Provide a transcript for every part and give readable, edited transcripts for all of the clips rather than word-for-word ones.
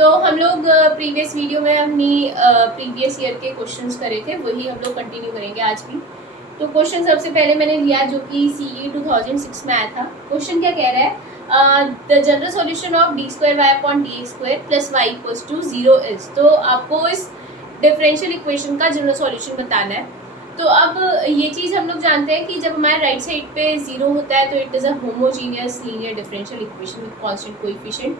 तो हम लोग प्रीवियस वीडियो में अपनी प्रीवियस ईयर के क्वेश्चंस करे थे, वही हम लोग कंटिन्यू करेंगे आज भी। तो क्वेश्चन सबसे पहले मैंने लिया जो कि CE 2006 में आया था। क्वेश्चन क्या कह रहा है, the general solution of d2y/dx² plus y equals to 0 is. तो आपको इस डिफरेंशियल इक्वेशन का जनरल सॉल्यूशन बताना है। तो अब ये चीज़ हम लोग जानते हैं कि जब हमारे राइट साइड पे 0 होता है तो it is a homogeneous linear differential equation with constant coefficient,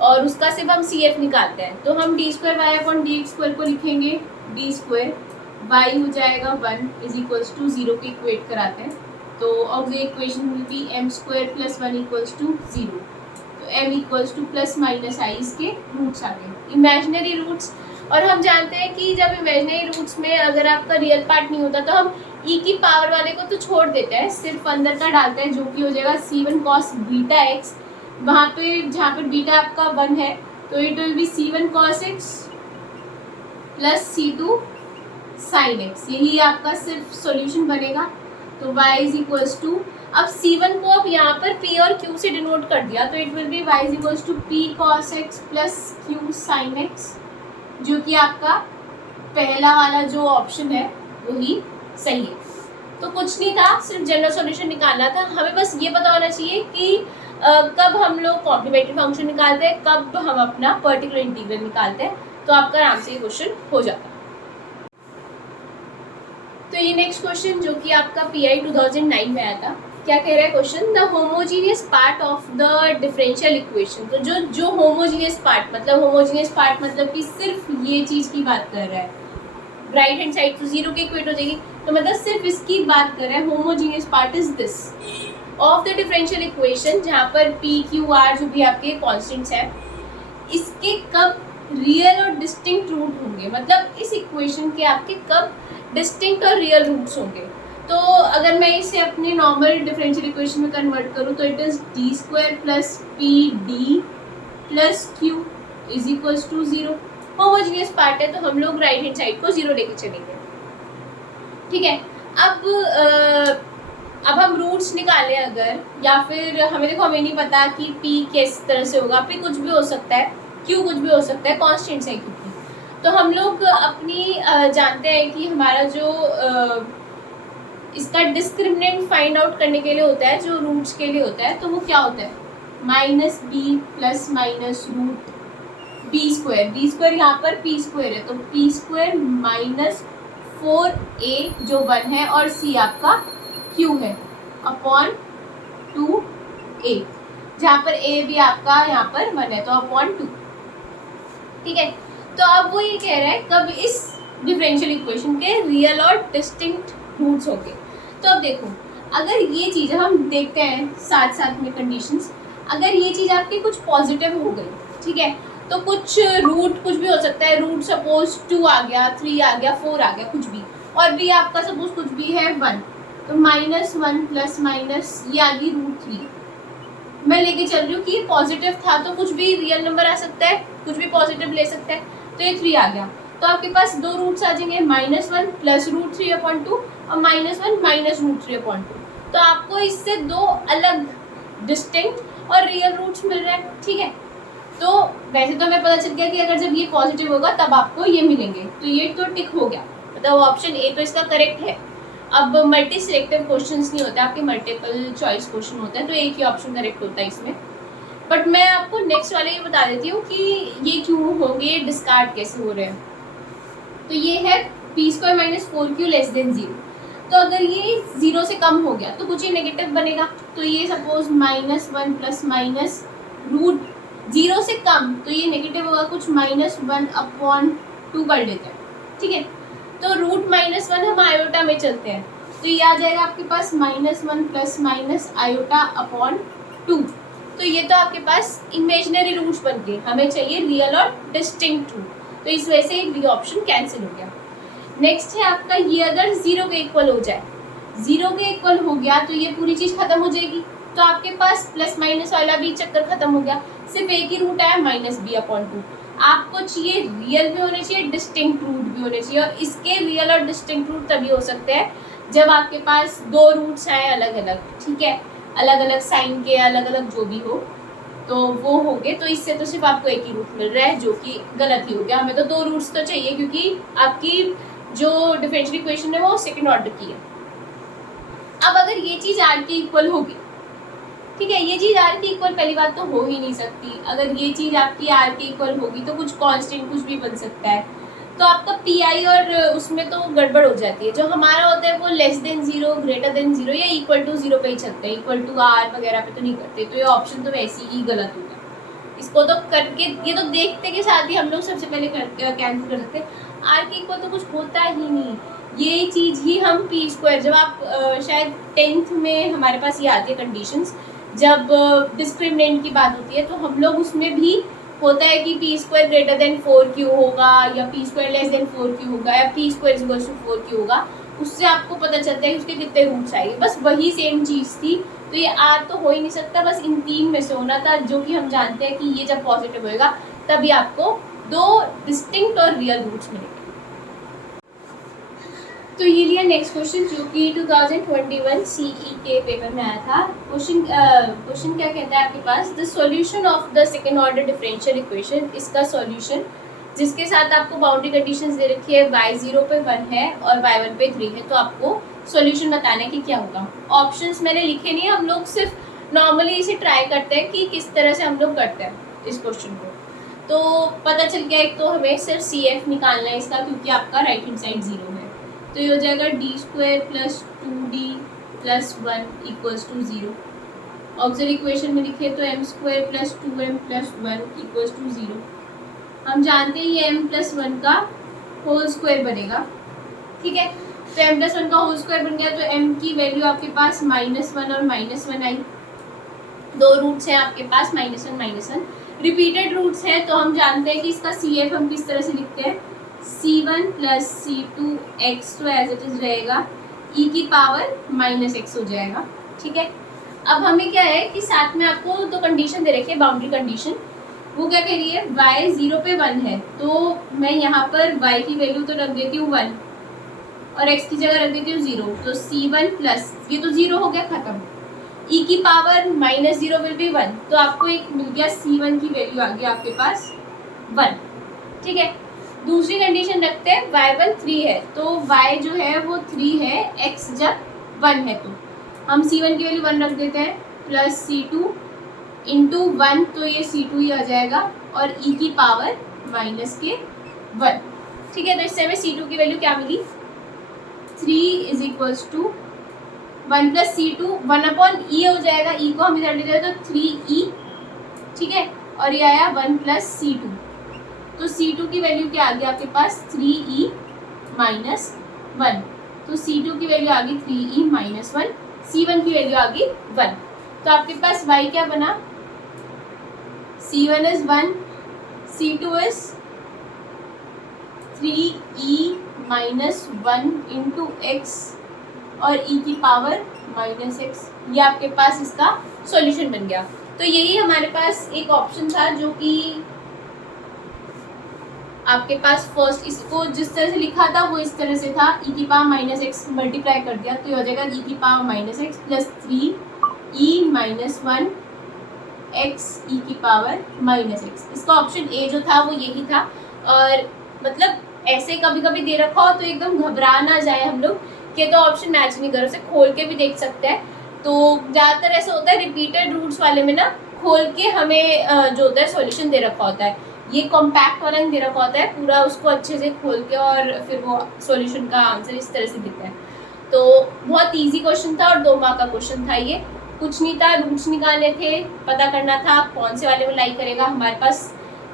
और उसका सिर्फ हम CF निकालते हैं। तो हम d2y/dx² को लिखेंगे d² y हो जाएगा 1 इज इक्वल्स टू 0 के इक्वेट कराते हैं। तो auxiliary equation will be m² + 1 equals to 0। तो m equals to plus minus I, इसके रूट्स आ गए इमेजिनरी रूट्स। और हम जानते हैं कि जब इमेजिनरी रूट्स में अगर आपका रियल पार्ट नहीं होता तो हम e की पावर वाले को तो छोड़ देते हैं, सिर्फ अंदर का डालते हैं, जो कि हो जाएगा c1 cos βx। वहाँ पे जहाँ पर बीटा आपका 1 है तो it will B c1 cos x plus c2 sin x। यही आपका सिर्फ सॉल्यूशन बनेगा। तो y इज इक्वल्स टू, अब c1 को अब यहाँ पर p और q से डिनोट कर दिया तो it will be y is equals to p cos x plus q sin x, जो कि आपका पहला वाला जो ऑप्शन है वही सही है। तो कुछ नहीं था, सिर्फ जनरल सॉल्यूशन निकालना था। हमें बस ये पता होना चाहिए कि कब हम लोग कॉम्प्लीमेंट्री फंक्शन निकालते हैं, कब हम अपना पर्टिकुलर इंटीग्रल निकालते हैं, तो आपका आराम से ये क्वेश्चन हो जाता है। तो ये नेक्स्ट क्वेश्चन जो कि आपका PI 2009 में आया था, क्या कह रहा है question, the homogeneous part of the differential equation. तो जो होमोजीनियस पार्ट मतलब कि सिर्फ ये चीज़ की बात कर रहा है, राइट हैंड साइड तो 0 के इक्वेट हो जाएगी, तो मतलब सिर्फ इसकी बात कर रहा है। Homogeneous part is this of the differential equation, जहाँ पर P Q R जो भी आपके कॉन्स्टेंट्स हैं, इसके कब रियल और डिस्टिंक्ट रूट होंगे, मतलब इस इक्वेशन के आपके कब डिस्टिंक्ट और रियल रूट्स होंगे। तो अगर मैं इसे अपने नॉर्मल डिफरेंशियल इक्वेशन में कन्वर्ट करूँ तो it is d² plus PD plus Q is equals to 0। Homogeneous part है तो हम लोग राइट हैंड साइड को 0 लेके चलेंगे, ठीक है। अब हम रूट्स निकालें अगर, या फिर हमें नहीं पता कि P किस तरह से होगा, P कुछ भी हो सकता है, Q कुछ भी हो सकता है, कॉन्स्टेंट्स है क्योंकि। तो हम लोग अपनी जानते हैं कि हमारा जो इसका डिस्क्रिमिनेंट फाइंड आउट करने के लिए होता है, जो रूट्स के लिए होता है, तो वो क्या होता है, -b plus minus root b² यहाँ पर p² है तो p² माइनस 4a जो 1 है और c आपका q है अपॉन 2a, जहाँ पर a भी आपका यहाँ पर 1 है तो अपॉन 2, ठीक है। तो अब वो ये कह रहा है कब इस डिफरेंशियल इक्वेशन के रियल और डिस्टिंक्ट रूट्स होंगे। तो अब देखो, अगर ये चीज़ हम देखते हैं साथ साथ में कंडीशंस, अगर ये चीज़ आपकी कुछ पॉजिटिव हो गई, ठीक है, तो कुछ रूट कुछ भी हो सकता है, रूट सपोज 2 आ गया, 3 आ गया, 4 आ गया, कुछ भी, और भी आपका सपोज कुछ भी है 1, तो -1 प्लस माइनस ये आ गई √3। मैं लेके चल रही हूँ कि ये पॉजिटिव था तो कुछ भी रियल नंबर आ सकता है, कुछ भी पॉजिटिव ले सकता है, तो ये 3 आ गया। तो आपके पास दो रूट्स आ जाएंगे, -1 प्लस √3/2 और -1 माइनस √3/2। तो आपको इससे दो अलग डिस्टिंक्ट और रियल रूट्स मिल रहे हैं, ठीक है। तो वैसे तो हमें पता चल गया कि अगर जब ये पॉजिटिव होगा तब आपको ये मिलेंगे, तो ये तो टिक हो गया, मतलब ऑप्शन ए तो इसका करेक्ट है। अब मल्टी सिलेक्टिव क्वेश्चंस नहीं होते, आपके मल्टीपल चॉइस क्वेश्चन होते हैं, तो एक ही ऑप्शन करेक्ट होता है इसमें। बट मैं आपको नेक्स्ट वाले ये बता देती हूँ कि ये क्यों होंगे, डिस्कार्ड कैसे हो रहे हैं। तो ये है p² minus 4q less than 0। तो अगर ये 0 से कम हो गया तो कुछ ही नेगेटिव बनेगा, तो ये सपोज -1 प्लस माइनस रूट 0 से कम, तो ये नेगेटिव होगा, कुछ -1/2 कर देते हैं, ठीक है। तो √-1 हम आयोटा में चलते हैं, तो ये आ जाएगा आपके पास -1 प्लस माइनस आयोटा/2। तो ये तो आपके पास इमेजिनरी रूट्स बन गए, हमें चाहिए रियल और डिस्टिंक्ट रूट, तो इस वजह से बी ऑप्शन कैंसिल हो गया। नेक्स्ट है आपका, ये अगर 0 के इक्वल हो जाए, 0 के इक्वल हो गया तो ये पूरी चीज़ खत्म हो जाएगी, तो आपके पास प्लस माइनस वाला भी चक्कर खत्म हो गया, सिर्फ एक ही रूट आया -b/2। आपको चाहिए रियल भी होने चाहिए, डिस्टिंक्ट रूट भी होने चाहिए, और इसके रियल और डिस्टिंक्ट रूट तभी हो सकते हैं जब आपके पास दो रूट्स आए अलग अलग, ठीक है, अलग अलग साइन के, अलग अलग जो भी हो, तो वो हो गए। तो इससे तो सिर्फ आपको एक ही रूट मिल रहा है जो कि गलत ही हो गया। हमें तो 2 रूट्स तो चाहिए क्योंकि आपकी जो डिफरेंशियल इक्वेशन है वो सेकंड ऑर्डर की है। अब अगर ये चीज़ आर के इक्वल होगी, ठीक है, ये चीज़ आर के इक्वल पहली बात तो हो ही नहीं सकती। अगर ये चीज़ आपकी आर के इक्वल होगी तो कुछ कांस्टेंट कुछ भी बन सकता है, तो आपका पी आई और उसमें तो गड़बड़ हो जाती है। जो हमारा होता है वो लेस देन 0, ग्रेटर देन 0 या इक्वल टू 0 पे ही चलते हैं, इक्वल टू आर वगैरह पे तो नहीं करते। तो ये ऑप्शन तो वैसे ही गलत होगा। इसको तो करके ये तो देखते के साथ ही हम लोग सबसे पहले कैंसिल कर सकते हैं। आर के इक्वल तो कुछ होता ही नहीं। ये चीज़ ही हम पी स्क्वायर, जब आप शायद 10th में हमारे पास ये आती है कंडीशंस, जब डिस्क्रिमिनेंट की बात होती है तो हम लोग उसमें भी होता है कि P square greater than 4q होगा या p square less than 4q होगा या p square is equal to 4q होगा। उससे आपको पता चलता है कि उसके कितने रूट्स आएंगे। बस वही सेम चीज़ थी। तो ये आर तो हो ही नहीं सकता, बस इन 3 में से होना था, जो कि हम जानते हैं कि ये जब पॉजिटिव होएगा तभी आपको 2 डिस्टिंक्ट और रियल रूट्स मिलेंगे। तो ये लिया नेक्स्ट क्वेश्चन जो कि 2021 सीई के पेपर में आया था। क्वेश्चन क्या कहता है आपके पास, the solution of the second order differential equation, इसका सॉल्यूशन जिसके साथ आपको बाउंड्री कंडीशंस दे रखी है, y0 पे 1 है और y1 पे 3 है। तो आपको सॉल्यूशन बताना है कि क्या होगा। ऑप्शंस मैंने लिखे नहीं है, हम लोग सिर्फ नॉर्मली इसे ट्राई करते हैं कि किस तरह से हम लोग करते हैं इस क्वेश्चन को। तो पता चल गया, एक तो हमें सिर्फ CF निकालना है इसका, क्योंकि आपका राइट हैंड साइड 0 है। तो ये हो जाएगा d² + 2d + 1 equals to 0। Auxiliary equation में लिखे तो m² + 2m + 1 इक्वल्स टू 0। हम जानते हैं ये m + 1 का होल स्क्वायर बनेगा, ठीक है। तो m + 1 का होल स्क्वायर बन गया, तो m की वैल्यू आपके पास -1 और -1 आई। 2 रूट्स हैं आपके पास, -1 -1 रिपीटेड रूट्स हैं। तो हम जानते हैं कि इसका CF हम किस तरह से लिखते हैं, C1 + C2x, तो एज इट इज रहेगा e की पावर -x हो जाएगा, ठीक है। अब हमें क्या है कि साथ में आपको 2 कंडीशन दे रखी है, बाउंड्री कंडीशन। वो क्या कह रही है, y0 पे 1 है, तो मैं यहाँ पर y की वैल्यू तो रख देती हूँ 1 और x की जगह रख देती हूँ 0। तो C1 प्लस ये तो 0 हो गया, खत्म। e की पावर -0 विल बी 1, तो आपको एक मिल गया C1 की वैल्यू आ गई आपके पास 1, ठीक है। दूसरी कंडीशन रखते हैं, y1 3 है, तो y जो है वो 3 है, x जब 1 है तो हम C1 की वैल्यू 1 रख देते हैं, प्लस C2 इंटू 1, तो ये C2 ही आ जाएगा और e की पावर -1, ठीक है। तो इससे हमें C2 की वैल्यू क्या मिली, 3 = 1 + C2 1/e हो जाएगा, e को हम इधर ले जाए तो 3e, ठीक है। और ये आया 1 + C2, तो C2 की वैल्यू क्या आ गई आपके पास, 3e - 1, तो C2 की वैल्यू आ गई 3e - 1, C1 की वैल्यू आ गई 1। तो आपके पास y क्या बना, C1 is 1, C2 is 3e - 1 into x और e की पावर -x, ये आपके पास इसका सॉल्यूशन बन गया। तो यही हमारे पास एक ऑप्शन था जो कि आपके पास फर्स्ट, इसको जिस तरह से लिखा था वो इस तरह से था, e की पावर -x मल्टीप्लाई कर दिया तो ये हो जाएगा e की power -x + 3e - 1 x e की पावर -x। इसका ऑप्शन ए जो था वो यही था। और मतलब ऐसे कभी कभी दे रखा हो तो एकदम घबरा ना जाए हम लोग कि तो ऑप्शन मैच नहीं कर, उसे खोल के भी देख सकते हैं। तो ज़्यादातर ऐसा होता है रिपीटेड रूट्स वाले में ना, खोल के हमें जो होता है सॉल्यूशन दे रखा होता है। ये कॉम्पैक्ट वाला दे रखा होता है पूरा, उसको अच्छे से खोल के और फिर वो सॉल्यूशन का आंसर इस तरह से दिखता है। तो बहुत इजी क्वेश्चन था और 2 मार्क का क्वेश्चन था ये, कुछ नहीं था, रूट्स निकालने थे, पता करना था कौन से वाले में लाई करेगा। हमारे पास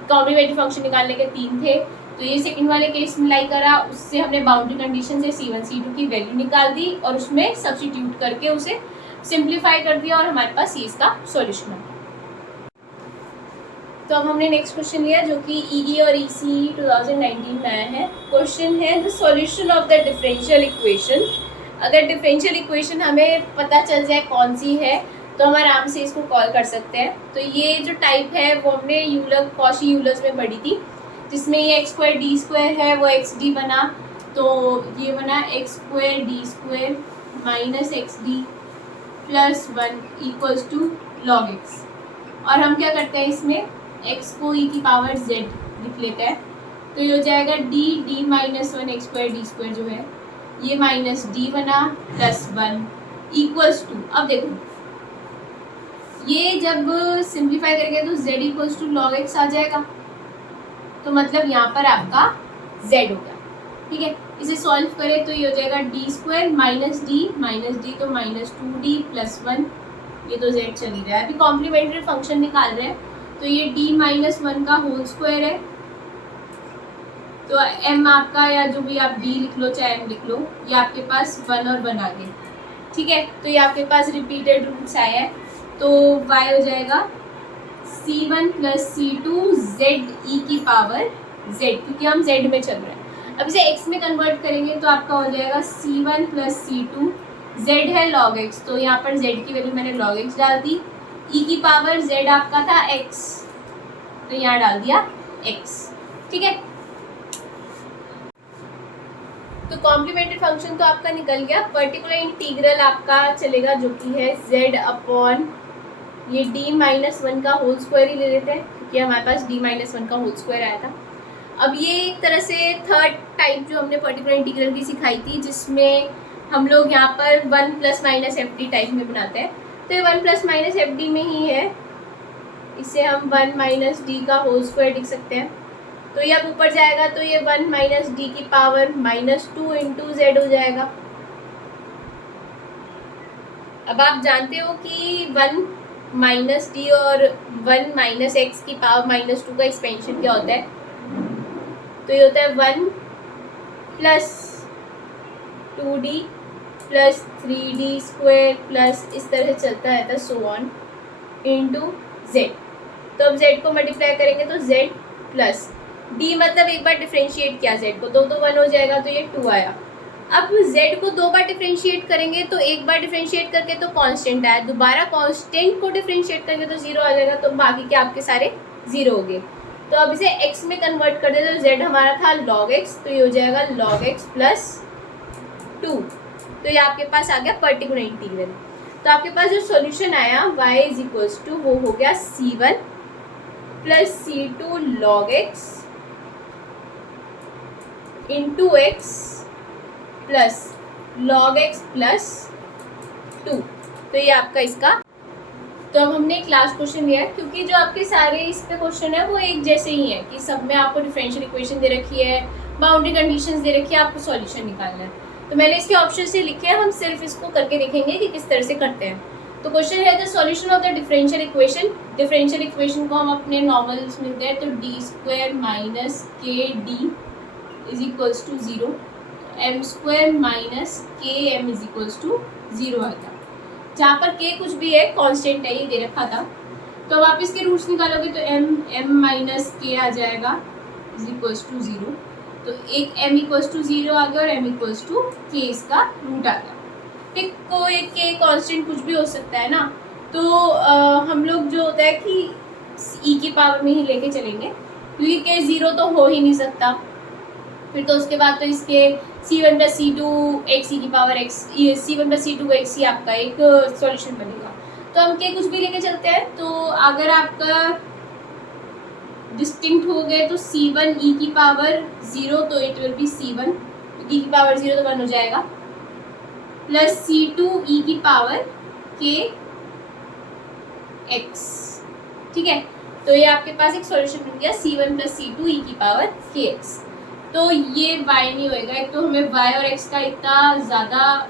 कॉम्प्लीमेंट्री फंक्शन निकालने के 3 थे, तो ये सेकंड वाले केस में लाई करा। उससे हमने बाउंड्री कंडीशन से C1 C2 की वैल्यू निकाल दी और उसमें सब्स्टिट्यूट करके उसे सिंप्लीफाई कर दिया और हमारे पास ये इसका सॉल्यूशन है। तो अब हमने नेक्स्ट क्वेश्चन लिया जो कि EE और ECE 2019 में आया है। क्वेश्चन है the solution of the differential equation. अगर डिफरेंशियल इक्वेशन हमें पता चल जाए कौन सी है तो हम आराम से इसको कॉल कर सकते हैं। तो ये जो टाइप है वो हमने यूलर कॉशी यूलर्स में पढ़ी थी, जिसमें ये x² d² है वो xd बना, तो ये बना x² d² - xd + 1 = log x। और हम क्या करते हैं इसमें x को e की पावर z लिख लेते हैं, तो ये हो जाएगा d minus one X square D square जो है ये माइनस डी बना प्लस वन इक्वल्स टू, अब देखो ये जब सिंप्लीफाई करेंगे तो z equals to log X आ जाएगा, तो मतलब यहाँ पर आपका z होगा। ठीक है, इसे सॉल्व करें तो ये हो जाएगा डी स्क्वायर माइनस डी तो minus two D plus one, ये तो z चल ही रहा है। अभी कॉम्प्लीमेंट्री फंक्शन निकाल रहे हैं तो ये d माइनस वन का होल स्क्वायर है, तो m आपका या जो भी आप d लिख लो चाहे m लिख लो, ये आपके पास वन और वन आ गए। ठीक है, तो ये आपके पास रिपीटेड रूट्स आया है, तो y हो जाएगा c1 plus c2 z e की पावर z, क्योंकि हम z में चल रहे हैं। अब इसे x में कन्वर्ट करेंगे तो आपका हो जाएगा c1 प्लस c2, z है log x, तो यहाँ पर z की वैल्यू मैंने log x डाल दी, e की पावर z आपका था x, तो यहाँ डाल दिया x। ठीक है, तो कॉम्प्लीमेंट्री फंक्शन तो आपका निकल गया। पर्टिकुलर इंटीग्रल आपका चलेगा जो कि है z अपॉन ये d माइनस वन का होल स्क्वायर ही ले लेते हैं, क्योंकि हमारे पास d माइनस वन का होल स्क्वायर आया था। अब ये एक तरह से थर्ड टाइप जो हमने पर्टिकुलर इंटीग्रल की सिखाई थी, जिसमें हम लोग यहाँ पर one plus minus F D type में बनाते हैं, तो ये one plus minus F D में ही है, इसे हम वन माइनस डी का होल स्क्वायर लिख सकते हैं। तो ये अब ऊपर जाएगा तो ये वन माइनस डी की power minus two into Z हो जाएगा। अब आप जानते हो कि वन माइनस डी और वन माइनस एक्स की पावर माइनस टू का एक्सपेंशन क्या होता है, तो ये होता है one plus two D plus three D square plus इस तरह से चलता रहता है सो ऑन इंटू जेड। तो अब जेड को मल्टीप्लाई करेंगे तो जेड प्लस डी, मतलब एक बार डिफ्रेंशिएट किया जेड को तो वन हो जाएगा, तो ये टू आया। अब जेड को दो बार डिफ्रेंशिएट करेंगे तो एक बार डिफ्रेंशिएट करके तो कांस्टेंट आया, दोबारा कांस्टेंट को डिफ्रेंशिएट करेंगे तो जीरो आ जाएगा, तो बाकी के आपके सारे जीरो हो गए। तो अब इसे x में कन्वर्ट कर दे तो z हमारा था log x, तो ये हो जाएगा log x प्लस टू, तो ये आपके पास आ गया पर्टिकुलर इंटीग्रल। तो आपके पास जो सॉल्यूशन आया y इज इक्वल्स टू वो हो गया c1 plus c2 log x into x plus log x plus two, तो ये आपका इसका। तो अब हमने एक लास्ट क्वेश्चन लिया है, क्योंकि जो आपके सारे इस पे क्वेश्चन है वो एक जैसे ही है कि सब में आपको डिफरेंशियल इक्वेशन दे रखी है, बाउंड्री कंडीशंस दे रखी है, आपको सॉल्यूशन निकालना है। तो मैंने इसके ऑप्शन से लिखे हैं, हम सिर्फ इसको करके देखेंगे कि किस तरह से करते हैं। तो क्वेश्चन है the solution of the differential equation. Differential equation को हम अपने नॉर्मल्स में लिखते हैं, तो D square minus K D is equals to zero, M square minus K M is equals to zero आता है, जहाँ पर k कुछ भी है कांस्टेंट है, ये दे रखा था। तो अब आप इसके रूट्स निकालोगे तो m माइनस के आ जाएगा इज इक्वल्स टू ज़ीरो, तो एक m इक्वल्स टू ज़ीरो आ गया और m इक्वल्स टू k इसका रूट आ गया। फिर कोई k कांस्टेंट कुछ भी हो सकता है ना, तो हम लोग जो होता है कि e की पावर में ही लेके चलेंगे, क्योंकि k ज़ीरो तो हो ही नहीं सकता। फिर तो उसके बाद तो इसके c1 प्लस सी टू एक्स ई की पावर एक्स, c1 प्लस सी टू एक्स ही आपका एक सॉल्यूशन बनेगा। तो हम के कुछ भी लेके चलते हैं, तो अगर आपका डिस्टिंक्ट हो गए तो c1 e की पावर ज़ीरो, तो it will B c1 e की पावर ज़ीरो तो वन हो जाएगा, प्लस c2 e की पावर k x। ठीक है, तो ये आपके पास एक सॉल्यूशन बन गया c1 प्लस सी टू ई की पावर k x। तो ये y नहीं होएगा, एक तो हमें y और x का इतना ज़्यादा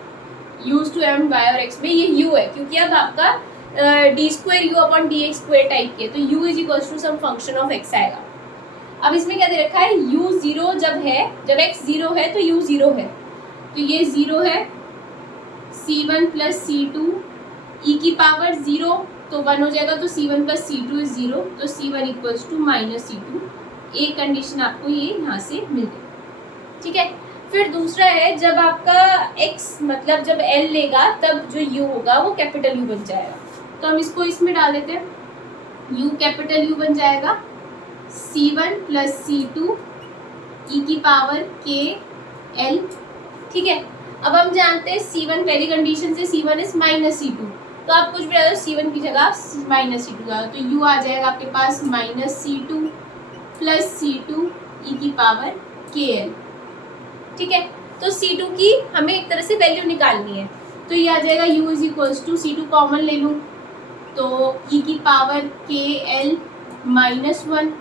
यूज टू एम y और x में ये u है, क्योंकि अब आपका d square u upon d x square type के, तो u is equals to some function of x आएगा। अब इसमें क्या दे रखा है, u ज़ीरो जब है, जब x ज़ीरो है तो u ज़ीरो है, तो ये ज़ीरो है, c1 प्लस सी टू ई की पावर ज़ीरो तो वन हो जाएगा, तो c1 plus C two is zero, तो c1 equals to minus c two. एक कंडीशन आपको ये यहाँ से मिल गई। ठीक है, फिर दूसरा है जब आपका x मतलब जब l लेगा तब जो u होगा वो कैपिटल U बन जाएगा, तो हम इसको इसमें डाल देते हैं, u कैपिटल U बन जाएगा c1 प्लस सी टू ई की पावर k l। ठीक है, अब हम जानते हैं c1 पहली कंडीशन से c1 is minus c to, तो आप कुछ भी डालो C1 की जगह -C2 डालो, तो u आ जाएगा आपके पास -C2 प्लस C2 e की पावर kl। ठीक है, तो C2 की हमें एक तरह से वैल्यू निकालनी है, तो ये आ जाएगा u is equals to C2 common ले लूँ तो e की पावर kl -1,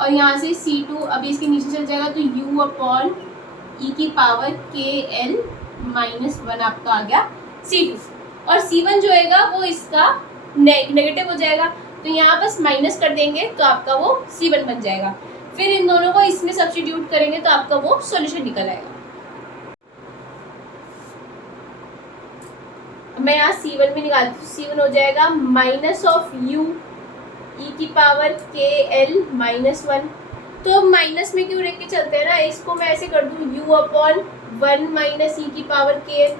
और यहाँ से C2 अभी इसके नीचे चल जाएगा तो u अपॉन e की पावर kl -1 आपका आ गया C2, और C1 जो होएगा वो इसका नेगेटिव हो जाएगा, तो यहाँ बस माइनस कर देंगे तो आपका वो C1 बन जाएगा। फिर इन दोनों को इसमें सब्स्टिट्यूट करेंगे तो आपका वो सॉल्यूशन निकल आएगा। मैं यहाँ C1 में निकालती हूँ, C1 हो जाएगा माइनस ऑफ u e की पावर kl -1, तो माइनस में क्यों रख के चलते हैं ना, इसको मैं ऐसे कर दूँ u अपॉन 1 माइनस e की पावर kl,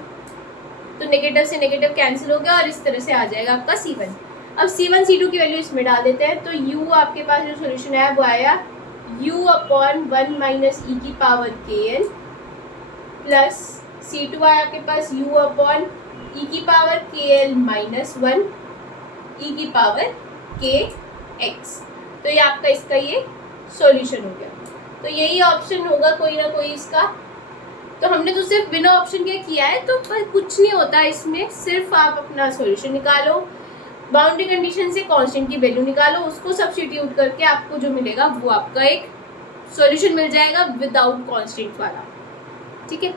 तो नेगेटिव से नेगेटिव कैंसिल हो गया और इस तरह से आ जाएगा आपका C1। अब C1 C2 की वैल्यू इसमें डाल देते हैं, तो u आपके पास जो सोल्यूशन है वो आया u अपॉन 1 माइनस e की पावर kl प्लस C2 आया आपके पास u अपॉन e की पावर kl -1 e की पावर kx। तो ये आपका इसका ये सॉल्यूशन हो गया, तो यही ऑप्शन होगा कोई ना कोई इसका। तो हमने तो सिर्फ बिना ऑप्शन के किया है, तो पर कुछ नहीं होता इसमें, सिर्फ आप अपना सॉल्यूशन निकालो, बाउंड्री कंडीशन से कांस्टेंट की वैल्यू निकालो, उसको सब्स्टिट्यूट करके आपको जो मिलेगा वो आपका एक सॉल्यूशन मिल जाएगा विदाउट कांस्टेंट वाला। ठीक है।